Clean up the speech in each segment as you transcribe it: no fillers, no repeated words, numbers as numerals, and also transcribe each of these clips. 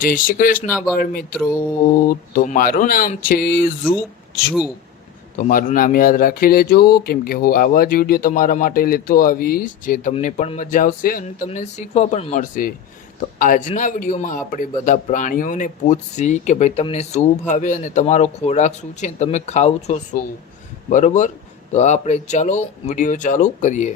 જય શ્રી કૃષ્ણ બાળ મિત્રો। તો મારું નામ છે ઝૂપ ઝૂપ। તો મારું નામ યાદ રાખી લેજો, કેમ કે હું આવા જ વિડીયો તમારા માટે લેતો આવીશ જે તમને પણ મજા આવશે અને તમને શીખવા પણ મળશે। તો આજના વિડીયોમાં આપણે બધા પ્રાણીઓને પૂછશી કે ભાઈ તમને શું ભાવે અને તમારો ખોરાક શું છે, તમે ખાવ છો શું, બરોબર? તો આપણે ચાલો વિડીયો ચાલુ કરીએ।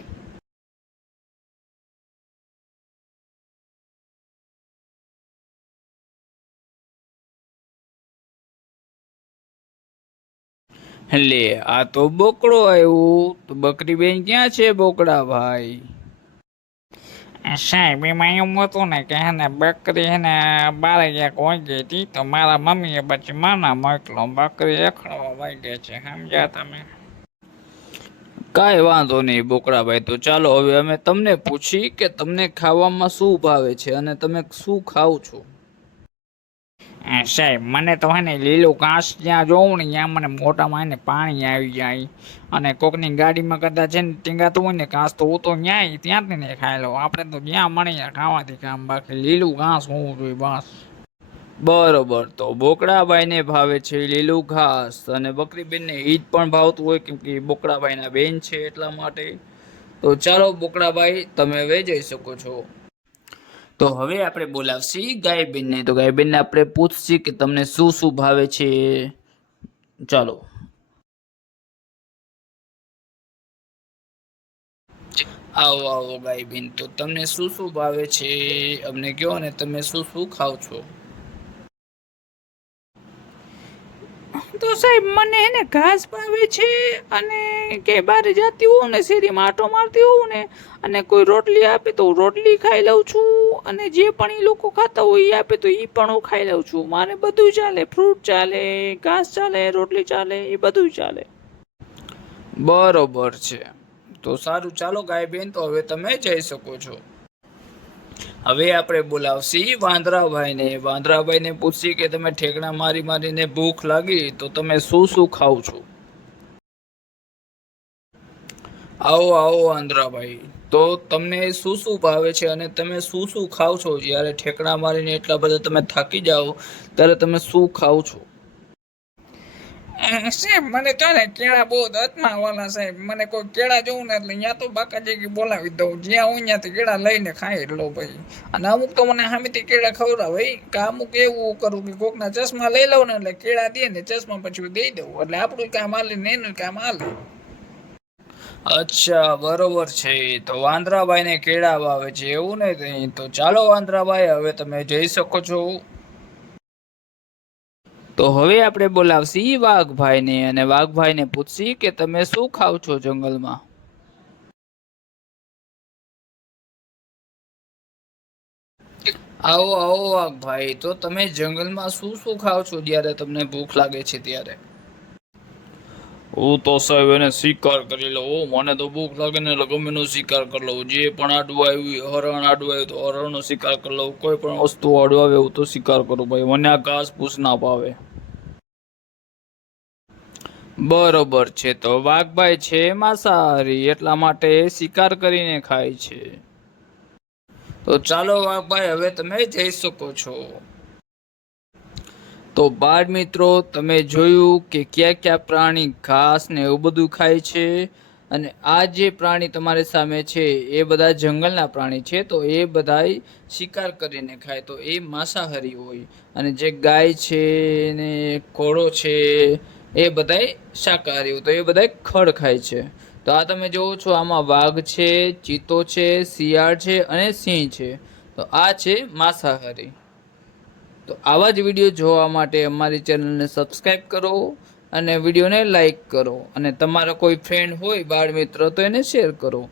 લે આ તો બોકડો આવ્યો। તો બકરી બેન ક્યાં છે બોકડા ભાઈ? સાહેબ એમાં એવું હતું ને કે હે ને બકરી હે ને બારે ક્યાંક વહી ગઈ હતી, તો મારા મમ્મીએ પછી માના મોકલો, બકરી રખડવા વહી ગઈ છે, સમજ્યા તમે? કાંઈ વાંધો નહીં બોકડા ભાઈ। તો ચાલો હવે અમે તમને પૂછી કે તમને ખાવામાં શું ભાવે છે અને તમે શું ખાવ છો? સાહેબ મને તો હે ને લીલું ઘાસ જ્યાં જોઉં ને ત્યાં મને મોઢામાં હે ને પાણી આવી જાય, અને કોકની ગાડીમાં કદાચ છે ને ટીંગાતું હોય ને ઘાસ, તો હું તો ત્યાંથી ને ખાઈ લઉં। આપણે તો જ્યાં મળે ખાવાથી કામ, બાકી લીલું ઘાસ હોવું જોઈએ બસ। બરોબર, તો બોકડાભાઈને ભાવે છે લીલું ઘાસ, અને બકરીબેનને ઈ જ પણ ભાવતું હોય કેમ કે બોકડાભાઈના બેન છે એટલા માટે। તો ચાલો બોકડાભાઈ, તમે હવે જઈ શકો છો। તો હવે આપણે બોલાવશી ગાયબેનને। તો ગાયબેનને આપણે પૂછશી કે તમને શું શું ભાવે છે, ચાલો। આવો આવો ગાયબેન, તો તમને શું શું ભાવે છે અમને કહો ને, તમે શું શું ખાવ છો? તો સાહેબ મને હે ને ઘાસ ભાવે છે, અને કે બારે જતી હોઉં ને શેરીમાં આંટો મારતી હોઉં ને અને કોઈ રોટલી આપે તો હું રોટલી ખાઈ લઉં છું, અને જે પણ એ લોકો ખાતા હોય એ આપે તો એ પણ હું ખાઈ લઉં છું। મારે બધું ચાલે, ફ્રૂટ ચાલે, ઘાસ ચાલે, રોટલી ચાલે, એ બધું ચાલે। બરોબર છે, તો સારું ચાલો ગાયબેન, તો હવે તમે જઈ શકો છો। હવે આપણે બોલાવશી વાંદરાભાઈને। વાંદરાભાઈને પૂછશી કે તમે ઠેકડા મારી મારીને ભૂખ લાગી તો તમે શું શું ખાવ છો? આવો આવો વાંદરાભાઈ, તો તમને શું શું ભાવે છે અને તમે શું શું ખાવ છો? જ્યારે ઠેકડા મારીને એટલા બધા તમે થાકી જાઓ ત્યારે તમે શું ખાવ છો? સાહેબ મને તો ને કેળા બહુ દત્તમાં વાલા સાહેબ, મને કોઈ કેળા જોવું ને એટલે ત્યાં તો બાકાજી બોલાવી દઉં, જ્યાં હું ત્યાંથી કેળા લઈને ખાઈ લો ભાઈ। અને અમુક તો મને સામેથી કેળા ખવડાવે ભાઈ, કે અમુક એવું કરું કે કોકના ચશ્મા લઈ લઉં ને એટલે કેળા દે ને ચશ્મા પછી દઈ દઉં, એટલે આપણું કામ હાલે ને એનું કામ હાલે। અચ્છા બરોબર છે, તો વાંદરાભાઈને કેળા ભાવે છે એવું ને? તો ચાલો વાંદરાભાઈ, હવે તમે જઈ શકો છો। તો હવે આપણે બોલાવશી વાઘભાઈને, અને વાઘભાઈને પૂછશી કે તમે શું ખાવ છો જંગલમાં? આવો આવો વાઘભાઈ, તો તમે જંગલમાં શું શું ખાવ છો જ્યારે તમને ભૂખ લાગે છે ત્યારે? હું તો સાહેબ એને શિકાર કરી લઉં। મને તો ભૂખ લાગે ને એટલે ગમે એનો શિકાર કરી લઉં। જે પણ આડું આવ્યું, હરણ આડું આવ્યું તો હરણનો શિકાર કરી લઉં, કોઈ પણ વસ્તુ આડું આવે એવું તો શિકાર કરું ભાઈ, મને આ ઘાસ પૂસ ના ભાવે। બરોબર છે, તો વાઘભાઈ છે માંસાહારી એટલા માટે શિકાર કરીને ખાય છે। તો ચાલો વાઘભાઈ, હવે તમે જઈ શકો છો। તો બાળ મિત્રો, તમે જોયું કે કયા કયા પ્રાણી ઘાસ ને એવું બધું ખાય છે, અને આ જે પ્રાણી તમારી સામે છે એ બધા જંગલના પ્રાણી છે, તો એ બધા શિકાર કરીને ખાય, તો એ માંસાહારી હોય। અને જે ગાય છે ને ઘોડો છે એ બધાય શાકાહારી હોય, તો એ બધા ખડ ખાય છે। તો આ તમે જોવો છો, આમાં વાઘ છે, ચિત્તો છે, શિયાળ છે અને સિંહ છે, તો આ છે માંસાહારી। તો આવા જ વિડીયો જોવા માટે અમારી ચેનલને સબસ્ક્રાઈબ કરો, અને વિડીયોને લાઈક કરો, અને તમારો કોઈ ફ્રેન્ડ હોય બાળ મિત્ર તો એને શેર કરો।